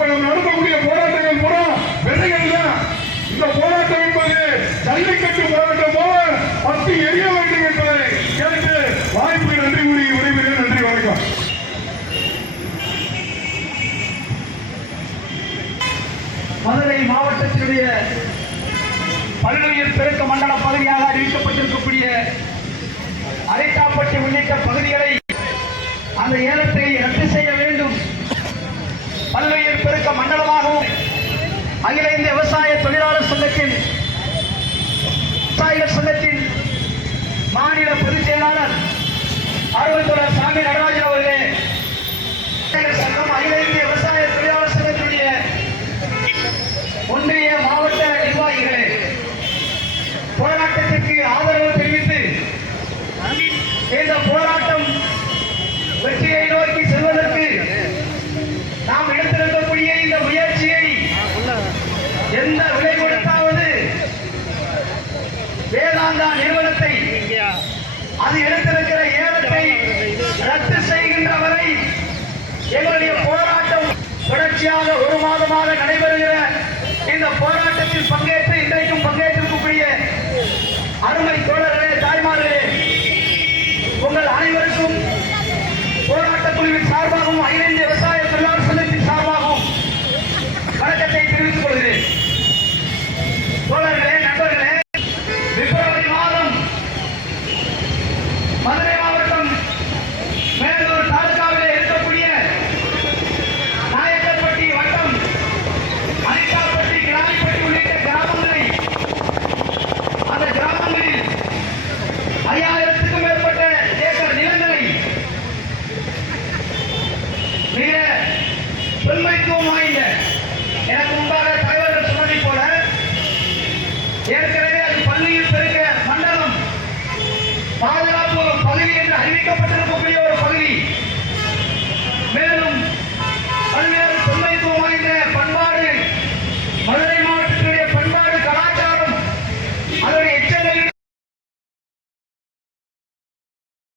இப்ப நம்ம நடத்தக்கூடிய போராட்டங்கள் கூட வெள்ளைகள் தான். இந்த போராட்டம் என்பது ஜல்லிக்கட்டு போராட்டம் போல பத்தி எரிய வேண்டும் என்பதை கேட்டு வாய்ப்பு நன்றி கூறி விடைபெறுகிறேன். நன்றி, வணக்கம். மதுரை மாவட்டத்தினுடைய பல்லுயிர் பெருக்க மண்டல பகுதியாக அறிவிக்கப்பட்டிருக்கக்கூடிய அரைட்டாப்பட்டி உள்ளிட்ட பகுதிகளை அந்த ஏலத்தை ரத்து செய்ய வேண்டும். பல்லுயிர் பெருக்க மண்டலமாகவும் அகில இந்திய விவசாய தொழிலாளர் சங்கத்தின் விவசாயிகள் சங்கத்தின் மாநில பொதுச் செயலாளர் ஆர்வத்தோழர் சாமி நடராஜன் அவர்களே, சங்கம் அகில இந்திய விவசாய தொழிலாளர் சங்கத்தினுடைய ஒன்றிய மாவட்ட நிர்வாகிகளே, போராட்டத்திற்கு ஆதரவு தெரிவித்து இந்த போராட்டம் வெற்றியை நோக்கி செல்வதற்கு நாம் எடுத்திருக்கக்கூடிய இந்த முயற்சியை எந்த விலை கொடுத்தாவது வேதாந்தா நிறுவனத்தை அது எடுத்திருக்கிற ஏலத்தை ரத்து செய்கின்ற வரை எங்களுடைய போராட்டம் தொடர்ச்சியாக ஒரு மாதமாக நடைபெறுகிற இந்த போராட்டத்தில் பங்கேற்று இன்றைக்கும் பங்கேற்றிருக்கக்கூடிய அருமை தோழர்